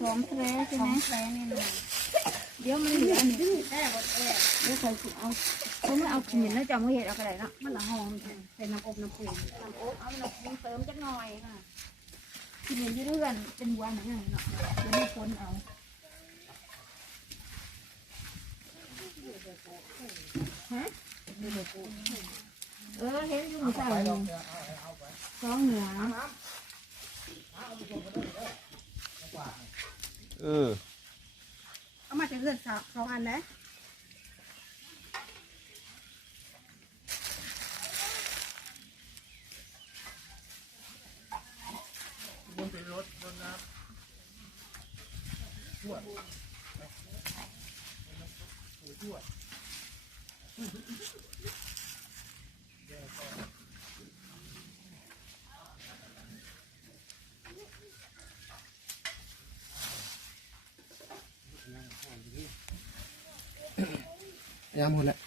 ของแท้ใช่ไหมแท้นี่นะเดี๋ยวมันเหลือนี่แท้หมดเดี๋ยวใครเอาเขาไม่เอาขินแล้วจะเอามาเห็ดเอากระไรเนาะมันละหอมเป็นน้ำอบน้ำปูน้ำอบเอาน้ำปูเติมจักหน่อยค่ะขินยืดเรื่อนเป็นบัวเหมือนกันเนาะเดี๋ยวมีคนเอาฮะเห็นอยู่ใส่สองหัวเอามาจากเรือนสองอันนะบนเป็นรถน้ำทั่วยามหมดแล้ว